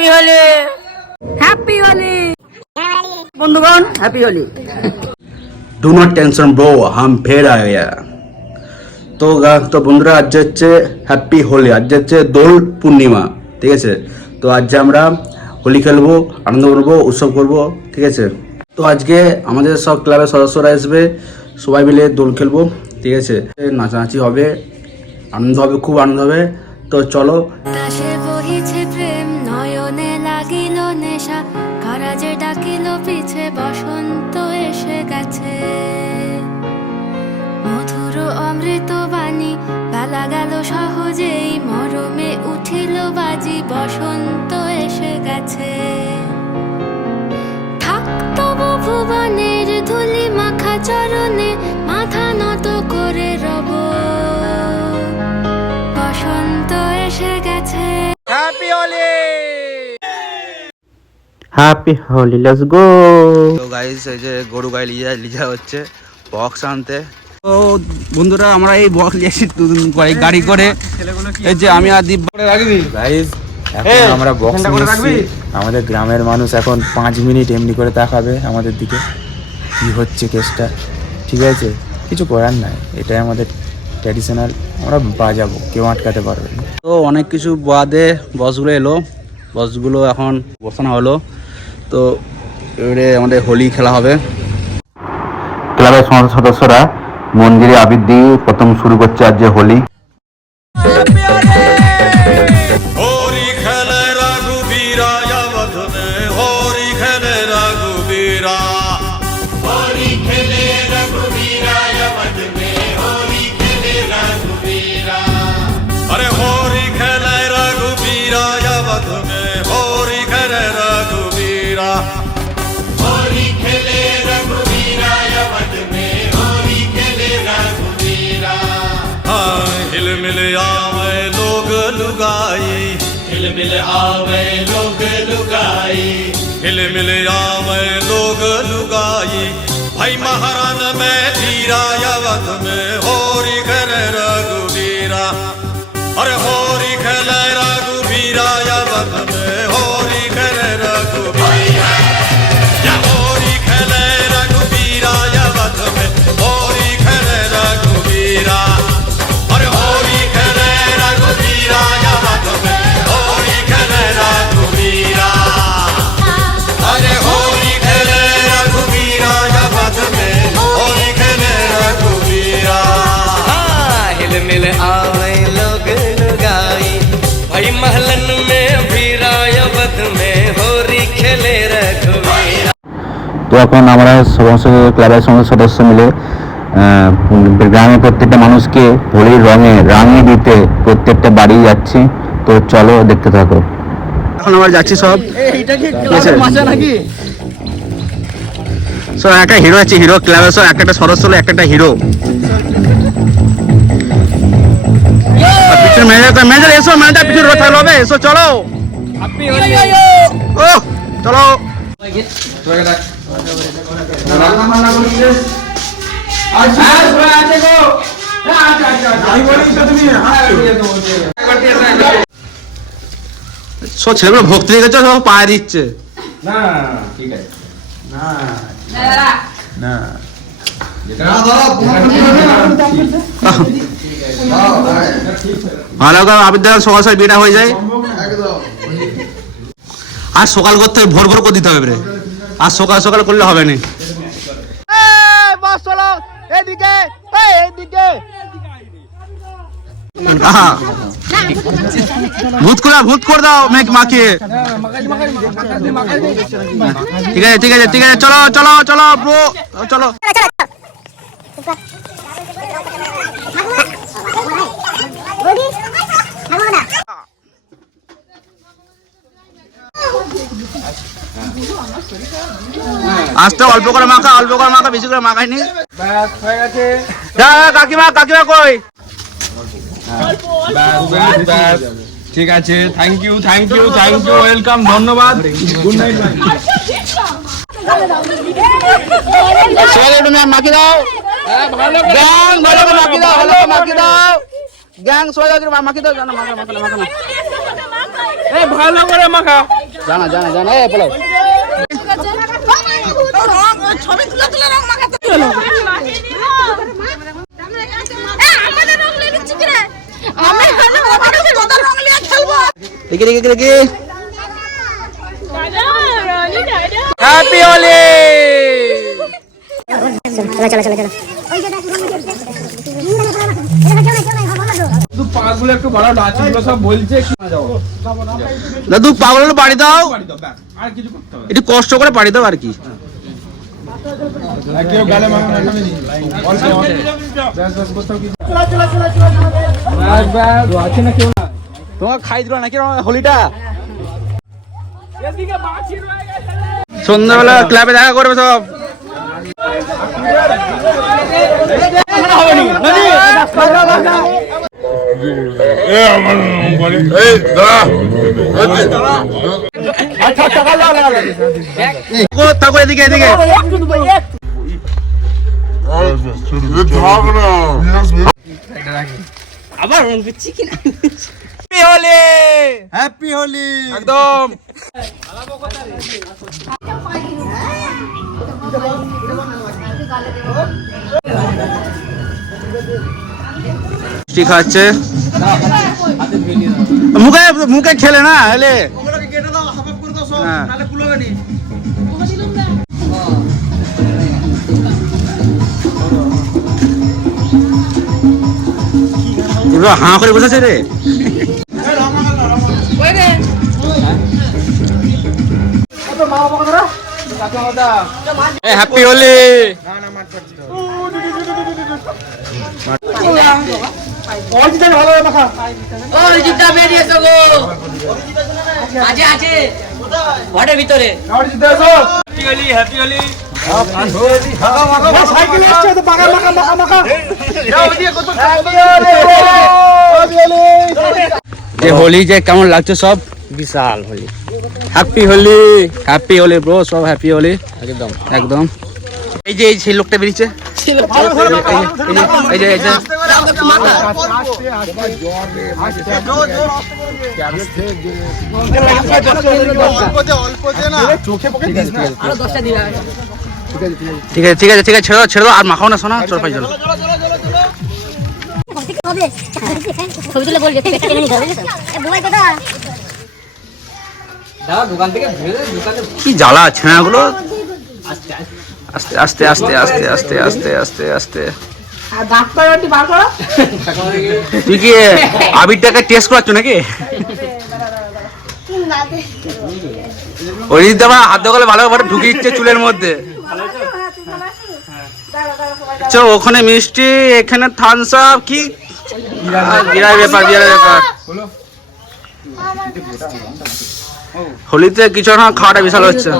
Happy Holi, happy Holi বন্ধুগণ, happy Holi. Do not tension bro, হাম ফের আ গয়া। তো বন্ধুরা, আজ হচ্ছে হ্যাপি হোলি, আজ হচ্ছে দোল পূর্ণিমা, ঠিক আছে। তো আজ আমরা হোলি খেলবো, আনন্দ করবো, উৎসব করবো, ঠিক আছে। তো আজকে আমাদের সব ক্লাবের সদস্যরা আসবে, সবাই মিলে দোল খেলবো, ঠিক আছে। নাচানাচি হবে, আনন্দ হবে, খুব আনন্দ হবে। তো চলো। আকাশে বহিছে প্রেম, নয়নে লাগিল নেশা, কারাজে ডাকিল পিছে, বসন্ত এসে গেছে। মধুর অমৃত বাণী, বেলা গেল সহজেই, মরমে উঠিল বাজি, বসন্ত এসে গেছে। থাকতব ভুবনের ধুলি মাখা চরণে, মাথা নত করে রব, বসন্ত এসে গেছে। Happy Holi, happy Holi, let's go. তো গাইস, এই যে গরু গাই লিজা হচ্ছে বক্স আনতে। তো বন্ধুরা, আমরা এই বক্স নিয়েছি গাড়ি করে, এই যে আমি আর দীপ গাইস, এখন আমরা বক্স নিয়েছি। আমাদের গ্রামের মানুষ এখন 5 মিনিট এমনি করে তাকাবে আমাদের দিকে, কি হচ্ছে কেসটা, ঠিক আছে। কিছু করার নাই, এটাই আমাদের ট্র্যাডিশনাল, আমরা বাজাবো, কেউ আটকাতে পারবে না। তো অনেক কিছু বাদে বসগুলো এলো, বসগুলো এখন বসানো হলো। তো এবারে আমাদের হোলি খেলা হবে। ক্লাবের সমস্ত সদস্যরা মন্দিরে আবির দিয়ে প্রথম শুরু করছে আজ যে হোলি। होरी खेले रघुबीरा अवध में, होरी खेले रघुबीरा, होरी खेले रघुबीरा अवध में, होरी खेले रघुबीरा। अरे होरी खेले रघुबीरा अवध में, होरी खेले रघुबीरा, होरी खेले रघुबीरा अवध में, होरी खेले रघुबीरा। हाँ, हिल मिल आवे लोग लुगाई, हिल मिल आवे लोग लुगाई, हिल मिल आवे लोग लुगाई। भाई महारान में धीरा अवध में, होरी खेले रघुबीरा, अरे होरी खेले रघुबीरा अवध में, होरी खेले रघुबीरा, या होरी खेले रघुबीरा अवध में, होरी खेले रघुबीरा, अरे होरी खेले रघुबीरा अवध में, होरी खेले रघुबीरा, अरे होरी खेले रघुबीरा अवध में, होरी खेले रघुबीरा। हिल मिल आवे लोग लुगाई, भाई महलन में भीरा अवध में, होरी खेले रघुबीरा। তো এখন আমরা সমস্ত ক্লাবের সমস্ত সদস্য মিলে গ্রামের প্রত্যেকটা মানুষকে হোলির রঙে রাঙিয়ে দিতে প্রত্যেকটা বাড়ি যাচ্ছি। তো চলো, দেখতে থাকো। এখন আমরা যাচ্ছি সব, সব একটা হিরো আছে, হিরো ক্লাবের সব একটা সদস্য হলো একটা হিরো। পিছনে ম্যানেজার এসো, ম্যানেজার পিছনে থাকলে হবে, এসো চলো। ও চলো। সব ছেলেগুলো ভক্তি হয়ে গেছে, সব পায়ে দিচ্ছে। না ঠিক আছে, না না ভালো করে আবির দেওয়ার সকাল সকাল বিয়েটা হয়ে যায়। আর সকাল করতে হবে, ভোর ভোর করে দিতে হবে রে, আর সকাল সকাল করলে হবে না। ভূত করে দাও মেঘ মাখিয়ে। ঠিক আছে ঠিক আছে ঠিক আছে, চলো চলো চলো ব্রো, চলো। আস্তে অল্প করে মাখা, অল্প করে মাখা, বেশি করে মাখাইনি। কাকিমা কাকিমা কই? ঠিক আছে, thank you thank you thank you, welcome, ধন্যবাদ, গুড নাইট। মাখি দাও, ভালো করে মাখি দাও, ভালো করে মাখি দাও। গ্যাং সোজা মাখি দাও, জানো মাখা মাখা মাখা, ভালো করে মাখা। জানা জানা জানা এ পড়ো ছবি তুলে তুলে রং মাখাতে দেখি দেখি দেখি হ্যাপি হোলি চলো চলো চলো চলো পাগুলো একটু ভালো নাচগুলো সব বলছে কি না যাও দাদু পাগল বাড়ি দাও আর কিছু করতে হবে একটু কষ্ট করে বাড়ি দাও আর কি কেউ গালে মাখা এখানে নেই ব্যাস ব্যাস কোথাও কি ব্যাস ব্যাস আছে না কেউ না তোমার খাই দিল নাকি হোলিটা সন্ধ্যাবেলা ক্লাবে দেখা করবে সব এদিকে এদিকে আবার রং দিচ্ছি কিনা হ্যাপি হোলি হ্যাপি হোলি একদম ঠিক আছে মুখে মুখে খেলে না এলে হ্যাঁ এবার হাঁ করে বসেছে রে হ্যাপি হোলি অরিজিৎটা বেরিয়েছো গো আছে আছে ঘরের ভিতরে happy Holi happy Holi cycle আসছে তো মাখা মাখা মাখা মাখা যে হোলি যে কেমন লাগছে সব বিশাল হোলি হ্যাপি হোলি ব্রো সব হ্যাপি হোলি একদম একদম এই যে এই সেই লোকটা বেরিয়েছে এই যে এই যে ঠিক আছে ঠিক আছে ঠিক আছে ছেড়ে দাও ছেড়ে দাও আর মাখাও না শোনা চল পাই চলো ছবি তুলে বলবে পেটটা টেনে নিতে হবে বুঝেছো দোকান থেকে ঘুরে দোকানে কি জ্বালা ছেঁড়াগুলো আস্তে আস্তে আস্তে আস্তে আস্তে আস্তে আস্তে আস্তে তুই কি আবিরটাকে টেস্ট করাচ্ছ নাকি ওই দিতে আমার হাত দোকালে ভালোভাবে ঢুকে দিচ্ছে চুলের মধ্যে চো ওখানে মিষ্টি এখানে থামস আপ কি বিরাট ব্যাপার হোলিতে কিছু না খাওয়াটা বিশাল হচ্ছে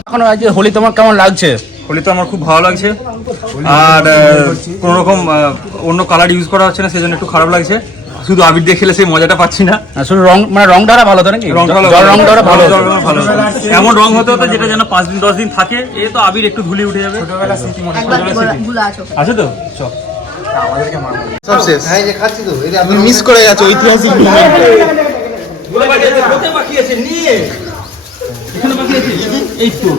এখন আজকে হোলি তোমার কেমন লাগছে? হোলি তো আমার খুব ভালো লাগছে আর কোনো রকম অন্য কালার ইউজ করা হচ্ছে না সেজন্য একটু খারাপ লাগছে শুধু আবির দিয়ে খেলে সেই মজাটা পাচ্ছি না শুধু রং মানে রংটা ভালো তো নাকি রংটা ভালো এমন রং হতে হতো যেটা যেন 5 দিন 10 দিন থাকে এ তো আবির একটু ধুলি উঠে যাবে আছে তো চল সব শেষ হ্যাঁ যে খাচ্ছি তো এই আপনি মিস করে গেছে ঐতিহাসিক মোমেন্ট বাকি আছে নিয়ে এখানে বাকি আছে এই তো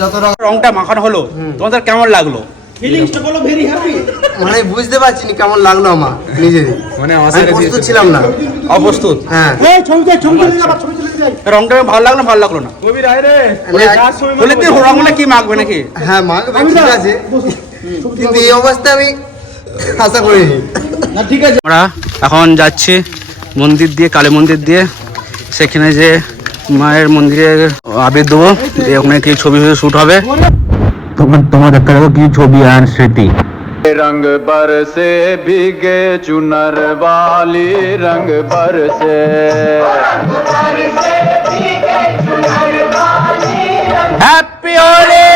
যত রংটা মাখানো হলো তোমাদের কেমন লাগলো? ফিলিংসটা বলো ভেরি হ্যাপি মানে বুঝতে পারছি না কেমন লাগলো আমার নিজেরই মানে আমি প্রস্তুত ছিলাম না অপ্রস্তুত হ্যাঁ রংটা ভালো লাগলো না ভালো লাগলো না কবির আয় রে হোলিতে রংটা কি মাখবে নাকি? হ্যাঁ মাখবে ঠিক আছে কিন্তু এই অবস্থা আমি আশা করিনি ঠিক আছে আমরা এখন যাচ্ছি মন্দির দিয়ে কালী মন্দির দিয়ে সেখানে যে মায়ের মন্দিরে আবির দেবো ওখানে কি ছবি শুট হবে তোমার দেখা যাবো কি ছবি আর স্মৃতি रंग बरसे भीगे चुनर वाली रंग बरसे হ্যাপি হোলি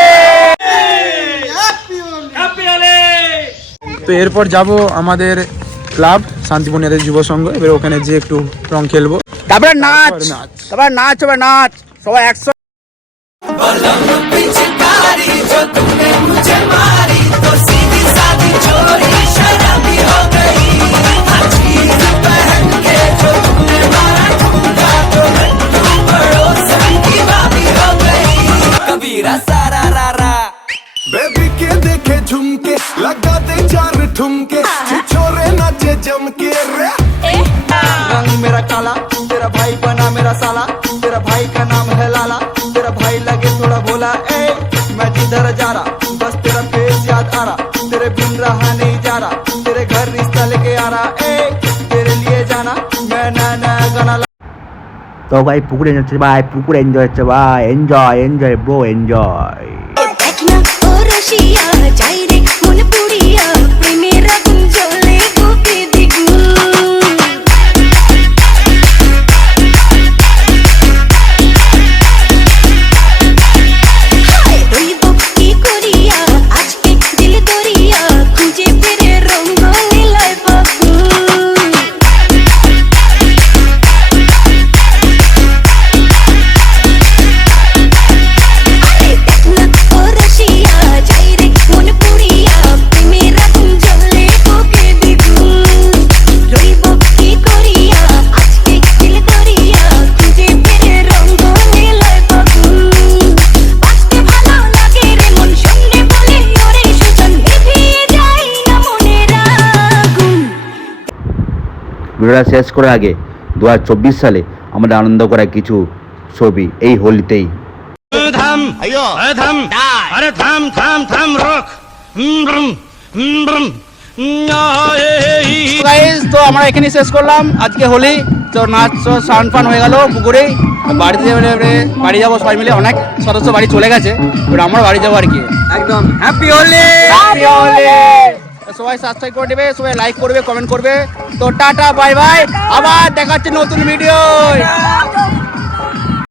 তো এরপর যাব আমাদের ক্লাব শান্তিপুনিয়াদের যুব সংঘ এবার ওখানে যে একটু রং খেলবো তারপরে নাচ তারপরে নাচ হবে নাচ সবাই একশো तो सीधी सादी चोरी शराबी हो गई मेरा साला तेरा भाई का नाम है लाला तेरा भाई लगे थोड़ा भोला ए मैं जिधर जा रहा बस तेरा फेस याद आ रहा तेरे बिन रहा नहीं जा रहा तेरे घर रिश्ता लेके आ रहा ए तेरे लिए जाना मैं नया नया गाना তো ভাই পুকুরে যাচ্ছে ভাই, পুকুরে এনজয় হচ্ছে ভাই, এনজয় এনজয় ব্রো এনজয়। দেখনা ও রসিয়া যাই রে মন পুড়িয়া প্রেমের আগুন জ্বলে বুকে দ্বিগুণ হায় রইব কি করিয়া আজকে দিল দরিয়া খুঁজে ফিরে রঙ্গ নীলায় ফাগুন ভিডিওটা শেষ করার আগে 2024 সালে আমাদের আনন্দ করা কিছু ছবি এই হোলিতেই। তো আমরা এখানে শেষ করলাম আজকে হোলি। তো নাচ সাউন্ড ফান হয়ে গেল পুকুরে। বাড়িতে বাড়ি যাবো সবাই মিলে, অনেক সদস্য বাড়ি চলে গেছে, এবার আমরা বাড়ি যাবো আর কি। একদম হ্যাপি হোলি। হ্যাপি হোলি। সবাই সাবস্ক্রাইব করে দেবে, সবাই লাইক করবে, কমেন্ট করবে। তো টাটা বাই বাই, আবার দেখা হচ্ছে নতুন ভিডিও।